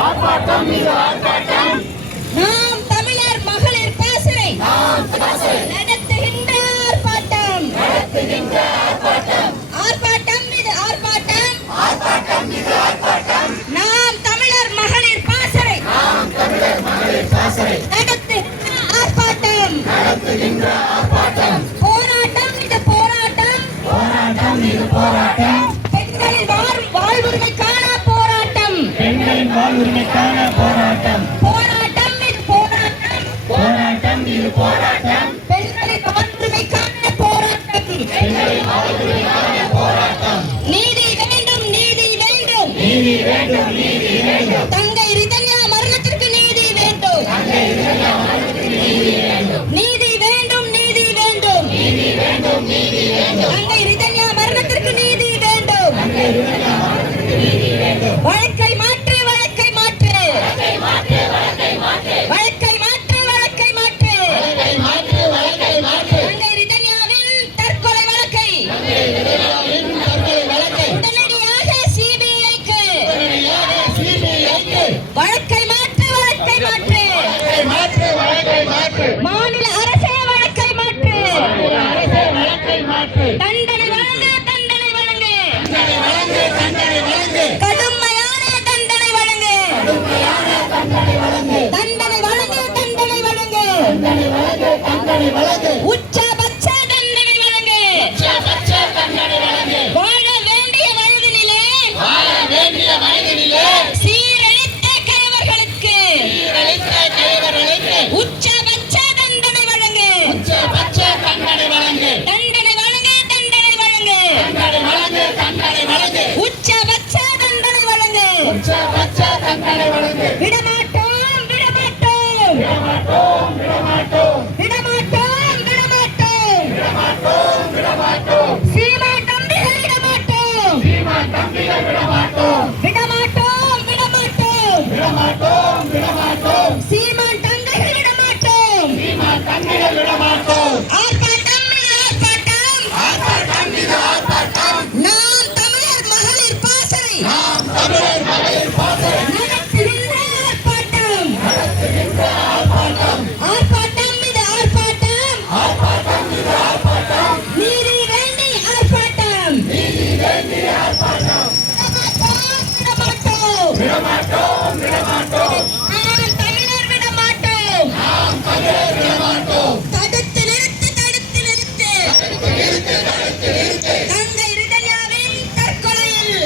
ஆர்ப்பாட்டம் மீது ஆர்ப்பாட்டம். நாம் தமிழர் மகளிர் பாசறை நடத்துகின்ற ஆர்ப்பாட்டம். ஆர்ப்பாட்டம் மீது ஆர்ப்பாட்டம். நாம் தமிழர் மகளிர் பாசறை நடத்துகின்ற ஆர்ப்பாட்டம். போராட்டம் இது போராட்டம். பெண்களின் வாழ்வுரிமைக்கான போராட்டம். போராட்டம் இது போராட்டம். பெண்களின் வாழ்வுரிமைக்கான போராட்டம். நீதி வேண்டும், நீதி வேண்டும். தங்கை ரிதன்யா மரணத்திற்கு நீதி வேண்டும். நீதி வேண்டும், நீதி வேண்டும். தங்கை ரிதன்யா மரணத்திற்கு நீதி வேண்டும். வழக்கை மாற்று, வழக்கை மாற்று. வழக்கை மாற்று, வழக்கை மாற்று. தங்கை ரிதன்யாவின் தற்கொலை வழக்கை உடனடியாக சிபிஐக்கு. வழக்கை மாற்று, வழக்கை மாற்று. மாநில அரசே வழக்கை மாற்று. தண்டனை வழங்கு, தண்டனை வழங்கு. கடுமையான தண்டனை வழங்கு. தண்டனை வழங்கு, தண்டனை வழங்கு. உச்சபட்ச தண்டனை வழங்கு. வாழ வேண்டிய வயதினிலே சீரழித்த கயவர்களுக்கு உச்சபட்ச தண்டனை வழங்கு. தண்டனை வழங்கு, தண்டனை வழங்கு. உச்சபட்ச தண்டனை வழங்கு. விடமாட்டோம், விடமாட்டோம். சீமா தம்பிகள் விடமாட்டோம். விடமாட்டோம். சீமான் தங்கைகள் விடமாட்டோம். ஆர்ப்பாட்டம் மீது ஆர்ப்பாட்டம். நாம் தமிழர் மகளிர் பாசறை நடத்துகின்ற ஆர்ப்பாட்டம். ஆர்ப்பாட்டம் மீது ஆர்ப்பாட்டம். நீதி வேண்டி ஆர்ப்பாட்டம். விடமாட்டோம். நாம் தமிழர் விடமாட்டோம். தடுத்து நிறுத்து. தங்கை ரிதன்யாவின் தற்கொலையில்